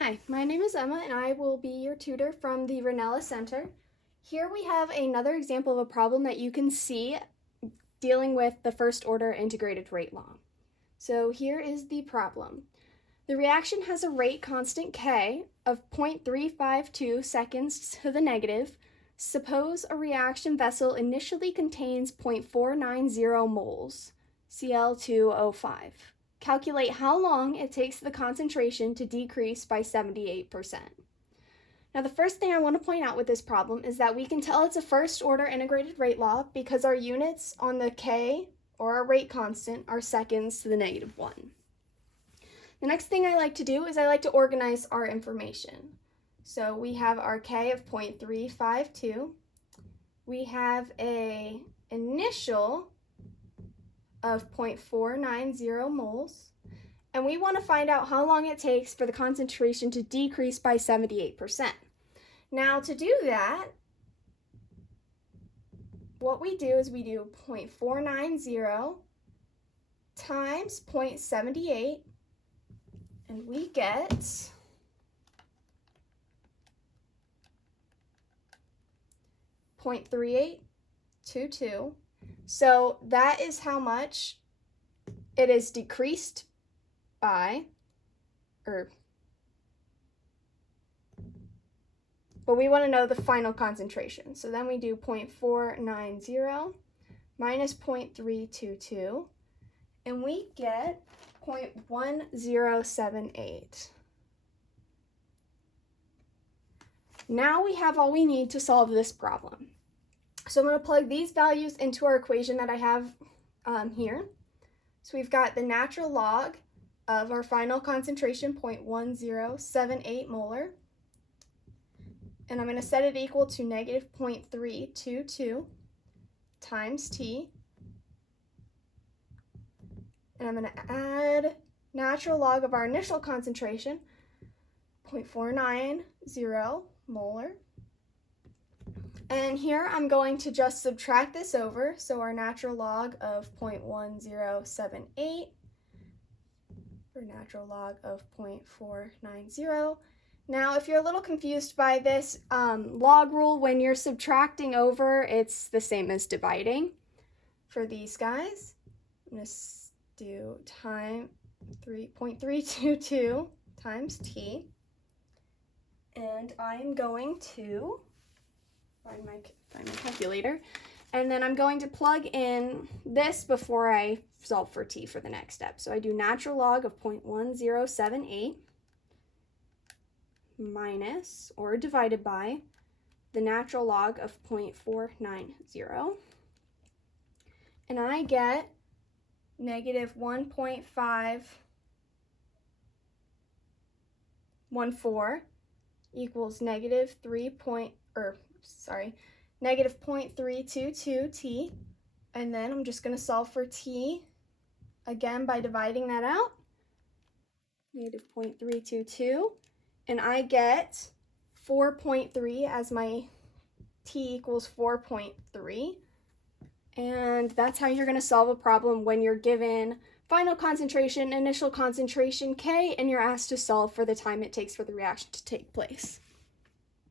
Hi, my name is Emma and I will be your tutor from the Rinella Center. Here we have another example of a problem that you can see dealing with the first order integrated rate law. So here is the problem. The reaction has a rate constant K of 0.352 seconds to the negative. Suppose a reaction vessel initially contains 0.490 moles, Cl2O5. Calculate how long it takes the concentration to decrease by 78%. Now, the first thing I want to point out with this problem is that we can tell it's a first order integrated rate law because our units on the K, or our rate constant, are seconds to the -1. The next thing I like to do is I like to organize our information. So we have our K of 0.352. We have an initial of 0.490 moles, and we want to find out how long it takes for the concentration to decrease by 78%. Now, to do that, what we do is we do 0.490 times 0.78, and we get 0.3822. So that is how much it is decreased by, but we want to know the final concentration. So then we do 0.490 minus 0.322, and we get 0.1078. Now we have all we need to solve this problem. So I'm going to plug these values into our equation that I have here. So we've got the natural log of our final concentration, 0.1078 molar. And I'm going to set it equal to negative 0.322 times T. And I'm going to add natural log of our initial concentration, 0.490 molar. And here I'm going to just subtract this over, so our natural log of 0.1078 or natural log of 0.490. Now, if you're a little confused by this log rule, when you're subtracting over, it's the same as dividing. For these guys, I'm going to do 0.322 times T, and I'm going to find my calculator, and then I'm going to plug in this before I solve for T for the next step. So I do natural log of 0.1078 minus, or divided by, the natural log of 0.490, and I get negative 1.514 equals negative negative 0.322 T, and then I'm just going to solve for T again by dividing that out, negative 0.322, and I get 4.3 as my T equals 4.3, and that's how you're going to solve a problem when you're given final concentration, initial concentration K, and you're asked to solve for the time it takes for the reaction to take place.